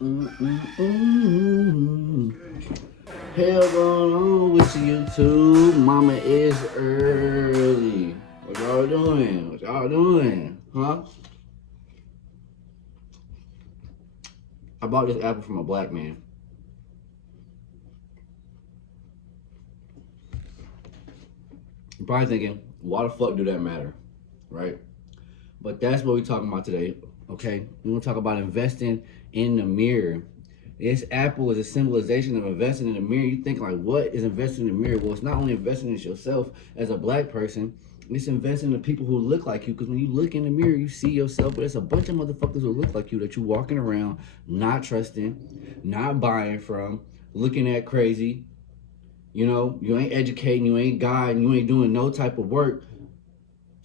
Hell going on with you too? Mama is early. What y'all doing? What y'all doing? Huh? I bought this apple from a black man. You're probably thinking, why the fuck do that matter? Right? But that's what we're talking about today. Okay? We're gonna talk about investing in the mirror. This apple is a symbolization of investing in the mirror. You think like, what is investing in the mirror? Well, it's not only investing in yourself as a black person, it's investing in the people who look like you. Because when you look in the mirror, you see yourself, but it's a bunch of motherfuckers who look like you that you walking around, not trusting, not buying from, looking at crazy. You know, you ain't educating, you ain't guiding, you ain't doing no type of work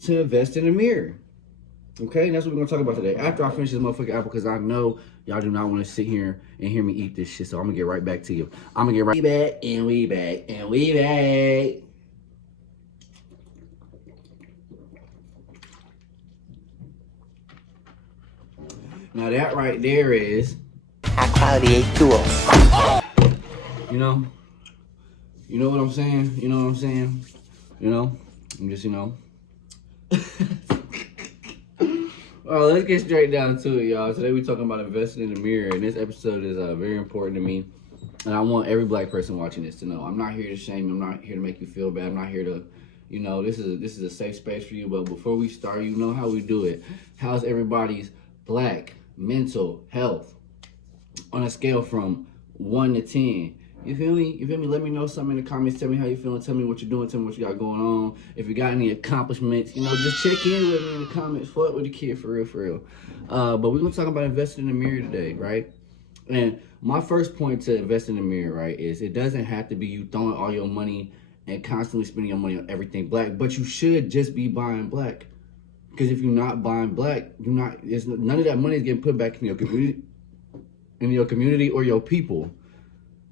to invest in the mirror. Okay, and that's what we're gonna talk about today. After I finish this motherfucking apple, because I know y'all do not want to sit here and hear me eat this shit. So I'm gonna get right back to you. I'm gonna get right back and we back and we back. Now that right there is high quality H2O. You know what I'm saying? You know what I'm saying? You know? I'm just, Well, let's get straight down to it, y'all. Today we're talking about investing in the mirror, and this episode is very important to me. And I want every black person watching this to know I'm not here to shame you. I'm not here to make you feel bad. I'm not here to, this is a safe space for you. But before we start, you know how we do it. How's everybody's black mental health on a scale from 1 to 10? You feel me? You feel me? Let me know something in the comments. Tell me how you feeling. Tell me what you're doing. Tell me what you got going on. If you got any accomplishments, just check in with me in the comments. Fuck with the kid, for real, for real. But we're going to talk about investing in the mirror today, right? And my first point to invest in the mirror, right, is it doesn't have to be you throwing all your money and constantly spending your money on everything black, but you should just be buying black. Because if you're not buying black, none of that money is getting put back in your community or your people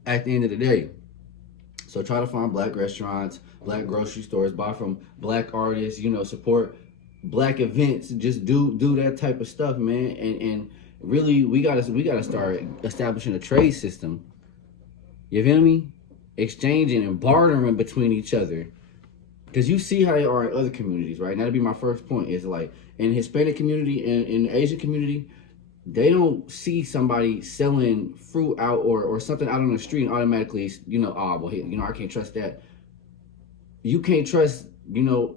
at the end of the day. So try to find black restaurants, black grocery stores, buy from black artists, support black events. Just do that type of stuff, man. And really we gotta start establishing a trade system. You feel me? Exchanging and bartering between each other. Because you see how they are in other communities, right? And that'll be my first point, is like in the Hispanic community and in the Asian community, they don't see somebody selling fruit out or something out on the street and automatically, I can't trust that. You can't trust, a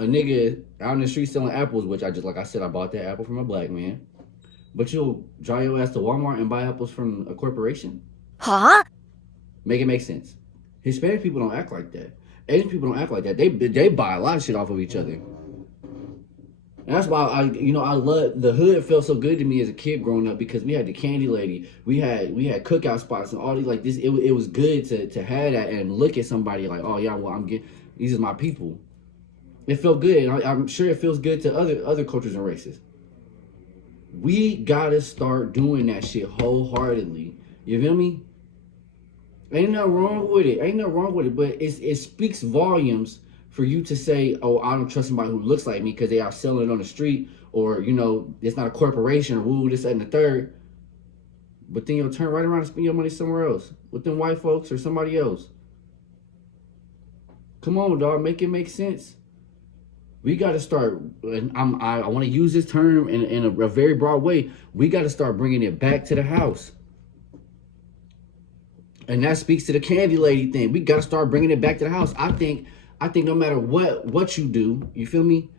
nigga out in the street selling apples, which I bought that apple from a black man. But you'll drive your ass to Walmart and buy apples from a corporation? Huh? Make it make sense. Hispanic people don't act like that. Asian people don't act like that. They buy a lot of shit off of each other. And that's why I love the hood. Felt so good to me as a kid growing up, because we had the candy lady, we had cookout spots and all these like this. It was good to have that and look at somebody like, oh yeah, well these are my people. It felt good, and I'm sure it feels good to other cultures and races. We gotta start doing that shit wholeheartedly. You feel me? Ain't nothing wrong with it. But it speaks volumes for you to say, oh, I don't trust somebody who looks like me because they are selling it on the street, or, it's not a corporation, or woo, this, that, and the third. But then you'll turn right around and spend your money somewhere else with them white folks or somebody else. Come on, dog, make it make sense. We got to start, and I want to use this term in a very broad way. We got to start bringing it back to the house. And that speaks to the candy lady thing. We got to start bringing it back to the house. I think no matter what you do, you feel me?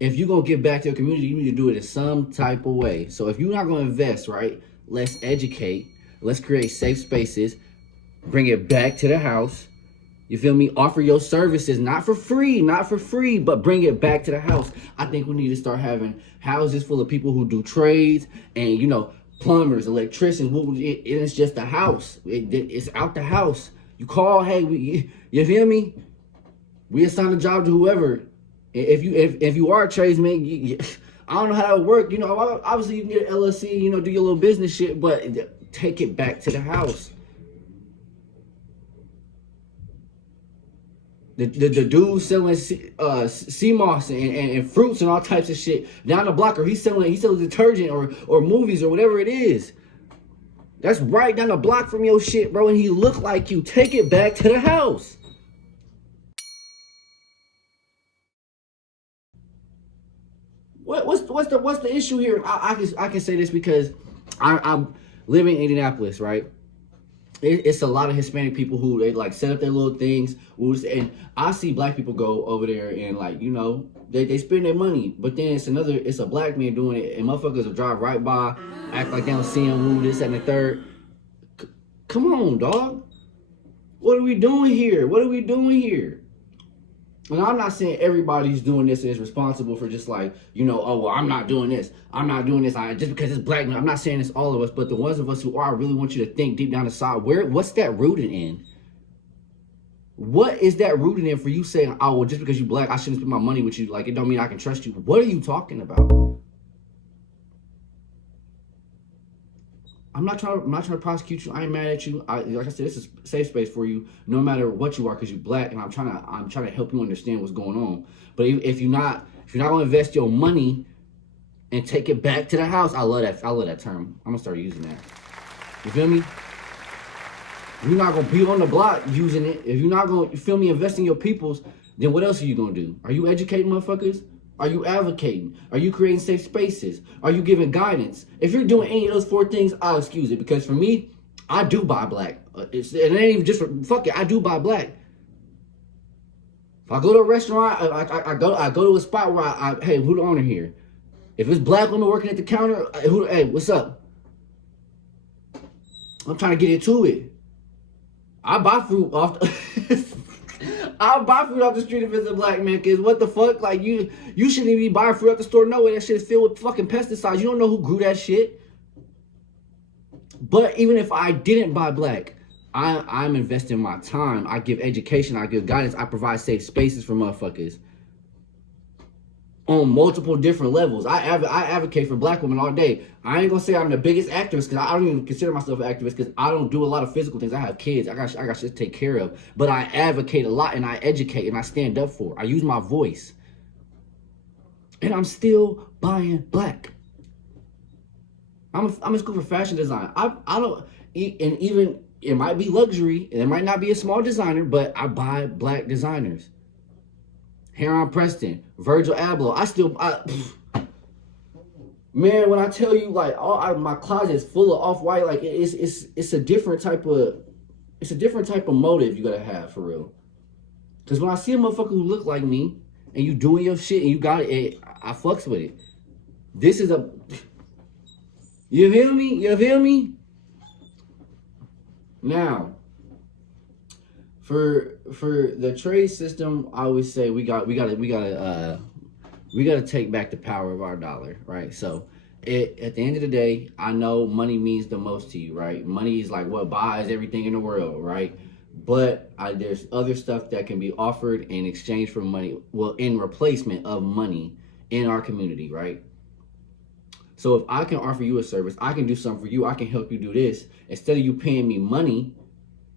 If you're going to give back to your community, you need to do it in some type of way. So if you're not going to invest, right, let's educate. Let's create safe spaces. Bring it back to the house. You feel me? Offer your services, not for free, but bring it back to the house. I think we need to start having houses full of people who do trades and, plumbers, electricians. It's just a house. It's out the house. You call, hey, you feel me? We assign a job to whoever. If you are a tradesman, I don't know how that would work. Obviously you can get an LLC, do your little business shit, but take it back to the house. The dude selling sea moss and fruits and all types of shit down the block, or he's selling detergent or movies or whatever it is. That's right down the block from your shit, bro, and he look like you. Take it back to the house. What's the issue here? I can say this because I'm living in Indianapolis, right? It's a lot of Hispanic people who they like set up their little things, and I see black people go over there and like, you know, they spend their money, but then it's a black man doing it, and motherfuckers will drive right by, act like they don't see him, this and the third. Come on, dog. What are we doing here? What are we doing here? And I'm not saying everybody's doing this and is responsible for just like, you know, oh, well, I'm not doing this. I'm not doing this. Just because it's black. I'm not saying it's all of us, but the ones of us who are, I really want you to think deep down inside, what's that rooted in? What is that rooted in for you saying, oh, well, just because you black, I shouldn't spend my money with you. Like, it don't mean I can trust you. What are you talking about? I'm not trying to prosecute you. I ain't mad at you. Like I said, this is a safe space for you, no matter what you are, because you're black, and I'm trying to help you understand what's going on. But if you're not gonna invest your money and take it back to the house, I love that term. I'm gonna start using that. You feel me? If you're not gonna be on the block using it, if you're not gonna, you feel me, invest in your peoples, then what else are you gonna do? Are you educating motherfuckers? Are you advocating? Are you creating safe spaces? Are you giving guidance? If you're doing any of those four things, I'll excuse it. Because for me, I do buy black. It ain't even just for, fuck it, I do buy black. If I go to a restaurant, I go to a spot where hey, who the owner here? If it's black women working at the counter, hey, what's up? I'm trying to get into it. I buy fruit off I'll buy fruit off the street if it's a black man, cause what the fuck? Like you shouldn't even be buying fruit at the store. No way, that shit is filled with fucking pesticides. You don't know who grew that shit. But even if I didn't buy black, I'm investing my time. I give education, I give guidance, I provide safe spaces for motherfuckers. On multiple different levels. I advocate for black women all day. I ain't gonna say I'm the biggest activist, because I don't even consider myself an activist, because I don't do a lot of physical things. I have kids. I got shit to take care of. But I advocate a lot, and I educate, and I stand up for. I use my voice. And I'm still buying black. I'm in school for fashion design. I don't, and even, it might be luxury, and it might not be a small designer, but I buy black designers. Heron Preston, Virgil Abloh. Man, when I tell you, like, my closet is full of off-white, like, it's a different type of motive you gotta have, for real. Because when I see a motherfucker who look like me, and you doing your shit, and you got it, I fucks with it. This is a, you feel me? You feel me? Now, for the trade system, I always say we gotta take back the power of our dollar, right? So at the end of the day, I know money means the most to you, right? Money is like what buys everything in the world, right? But there's other stuff that can be offered in exchange for money, well, in replacement of money in our community, right? So if I can offer you a service, I can do something for you, I can help you do this, instead of you paying me money,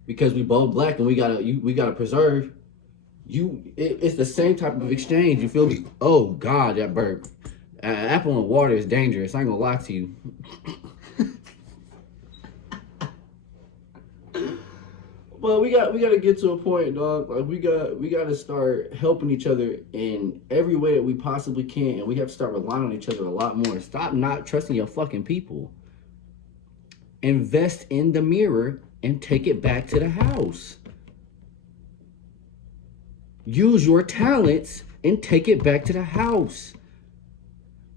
because we both black and we gotta preserve you. It's the same type of exchange. You feel me? Oh God, that burp. Apple and water is dangerous. I ain't gonna lie to you. But we gotta get to a point, dog. Like we gotta start helping each other in every way that we possibly can, and we have to start relying on each other a lot more. Stop not trusting your fucking people. Invest in the mirror and take it back to the house. Use your talents and take it back to the house.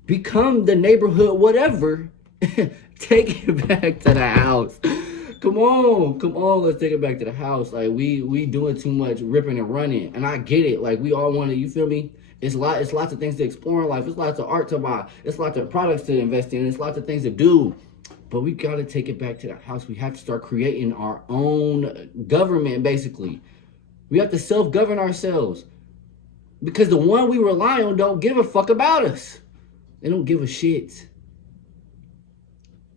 Become the neighborhood whatever. Take it back to the house. Come on, let's take it back to the house. Like we doing too much ripping and running. And I get it. Like we all want to, you feel me? It's lots of things to explore in life. It's lots of art to buy. It's lots of products to invest in. It's lots of things to do. But we got to take it back to the house. We have to start creating our own government, basically. We have to self-govern ourselves. Because the one we rely on don't give a fuck about us. They don't give a shit.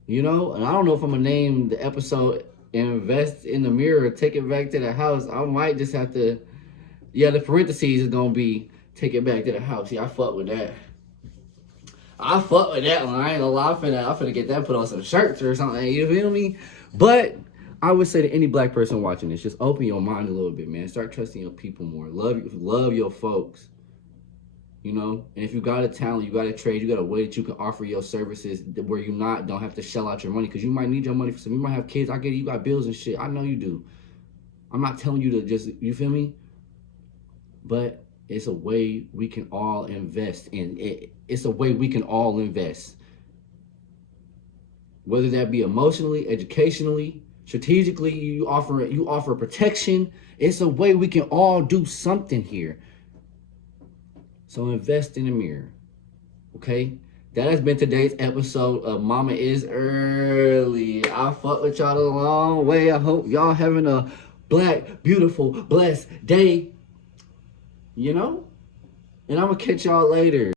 You know? And I don't know if I'm going to name the episode Invest in the Mirror, Take It Back to the House. I might just have to... Yeah, the parentheses is going to be Take It Back to the House. Yeah, I fuck with that. I fuck with that one. I ain't gonna lie. I'm finna get that put on some shirts or something. You feel me? But I would say to any black person watching this, just open your mind a little bit, man. Start trusting your people more. Love your folks. You know, and if you got a talent, you got a trade, you got a way that you can offer your services where you don't have to shell out your money, because you might need your money for some. You might have kids. I get it, you got bills and shit. I know you do. I'm not telling you to just, you feel me? But it's a way we can all invest in it. It's a way we can all invest. Whether that be emotionally, educationally, strategically, you offer protection. It's a way we can all do something here. So invest in the mirror, okay? That has been today's episode of Mama is Earlyyy. I fuck with y'all a long way. I hope y'all having a black, beautiful, blessed day, you know? And I'm gonna catch y'all later.